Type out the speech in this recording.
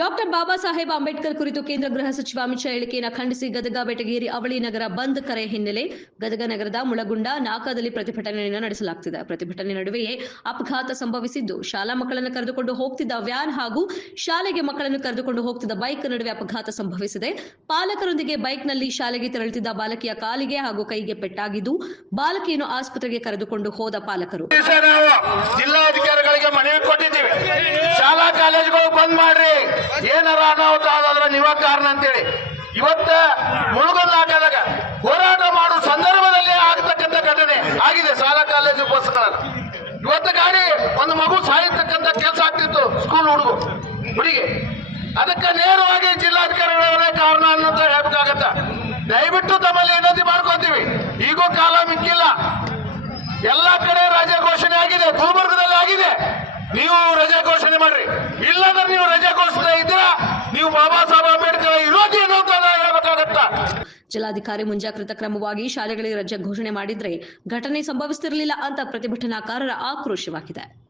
Doctor Baba Saheb Ambedkar ಕುರಿತು ಕೇಂದ್ರ ಗೃಹ ಸಚಿವ ಅಮಿತ್ ಶಾ ಹೇಳಿಕೆಯನ್ನು ಖಂಡಿಸಿ ಗದಗ, ಬೆಟಗೇರಿ, ಅವಳಿ ನಗರ ಬಂದ್ ಕರೆ ಹಿನ್ನೆಲೆ ಗದಗ ನಗರದ ಮುಳಗುಂಡ, ನಾಕಾದಲ್ಲಿ ಪ್ರತಿಭಟನೆಯನ್ನು ನಡೆಸಲಾಗುತ್ತಿದೆ. ಪ್ರತಿಭಟನೆ ನಡುವೆಯೇ ಅಪಘಾತ ಸಂಭವಿಸಿದ್ದು, ಶಾಲಾ ಮಕ್ಕಳನ್ನು ಕರೆದುಕೊಂಡು ಹೋಗ್ತಿದ್ದ ವ್ಯಾನ್ ಹಾಗೂ ಶಾಲೆಗೆ ಮಕ್ಕಳನ್ನು ಕರೆದುಕೊಂಡು ಹೋಗ್ತಿದ್ದ ಬೈಕ್ ನಡುವೆ ಅಪಘಾತ ಸಂಭವಿಸಿದೆ. ಪಾಲಕರೊಂದಿಗೆ ಬೈಕ್ನಲ್ಲಿ ಶಾಲೆಗೆ ತೆರಳುತ್ತಿದ್ದ ಬಾಲಕಿಯ ಕಾಲಿಗೆ ಹಾಗೂ ಕೈಗೆ ಪೆಟ್ಟಾಗಿದ್ದು, ಬಾಲಕಿಯನ್ನು ಆಸ್ಪತ್ರೆಗೆ ಕರೆದುಕೊಂಡು ಹೋದ ಪಾಲಕರು ಜಿಲ್ಲಾಧಿಕಾರಿಗಳಿಗೆ ಮನವಿ ಕೊಟ್ಟಿದ್ದೀವಿ. ಶಾಲಾ ಕಾಲೇಜುಗಳು ಬಂದ್ ಮಾಡ್ರಿ, ಏನಾರ ಅನಾಹುತ ಆದ್ರೆ ನೀವ ಕಾರಣ ಅಂತೇಳಿ. ಇವತ್ತ ಮುಳುಗುಂದ ಹಾಕದಾಗ ಹೋರಾಟ ಮಾಡುವ ಸಂದರ್ಭದಲ್ಲಿ ಆಗ್ತಕ್ಕಂಥ ಘಟನೆ ಆಗಿದೆ. ಶಾಲಾ ಕಾಲೇಜು ಬಸ್ಗಳ ಇವತ್ತು ಗಾಡಿ ಒಂದು ಮಗು ಸಾಯತಕ್ಕಂಥ ಕೆಲಸ ಆಗ್ತಿತ್ತು, ಸ್ಕೂಲ್ ಹುಡುಗಿ. ಅದಕ್ಕೆ ನೇರವಾಗಿ ಜಿಲ್ಲಾಧಿಕಾರಿಗಳವರೇ ಕಾರಣ ಅನ್ನೋಂತ ಹೇಳ್ಬೇಕಾಗತ್ತ. ದಯವಿಟ್ಟು ತಮ್ಮಲ್ಲಿ ವಿನಂತಿ ಮಾಡ್ಕೊತೀವಿ, ಈಗೂ ಕಾಲ ಮಿಕ್ಕಿಲ್ಲ. ಎಲ್ಲಾ ಕಡೆ ರಜೆ ಘೋಷಣೆ ಆಗಿದೆ, ಗುಲ್ಬರ್ಗದಲ್ಲಿ ಆಗಿದೆ. ನೀವು ರಜೆ ಘೋಷಣೆ ಮಾಡ್ರಿ, ಇಲ್ಲಾಂದ್ರೆ ನೀವು ರಜೆ ಘೋಷಣೆ ಇದ್ದೀರಾ, ನೀವು ಬಾಬಾ ಸಾಹೇಬ್ ಅಂಬೇಡ್ಕರ್ ವಿರೋಧಿ ಅನ್ನೋದು ಹೇಳ್ಬೇಕಾಗತ್ತ. ಜಿಲ್ಲಾಧಿಕಾರಿ ಮುಂಜಾಗ್ರತಾ ಕ್ರಮವಾಗಿ ಶಾಲೆಗಳಿಗೆ ರಜೆ ಘೋಷಣೆ ಮಾಡಿದ್ರೆ ಘಟನೆ ಸಂಭವಿಸುತ್ತಿರಲಿಲ್ಲ ಅಂತ ಪ್ರತಿಭಟನಾಕಾರರ ಆಕ್ರೋಶವಾಗಿದೆ.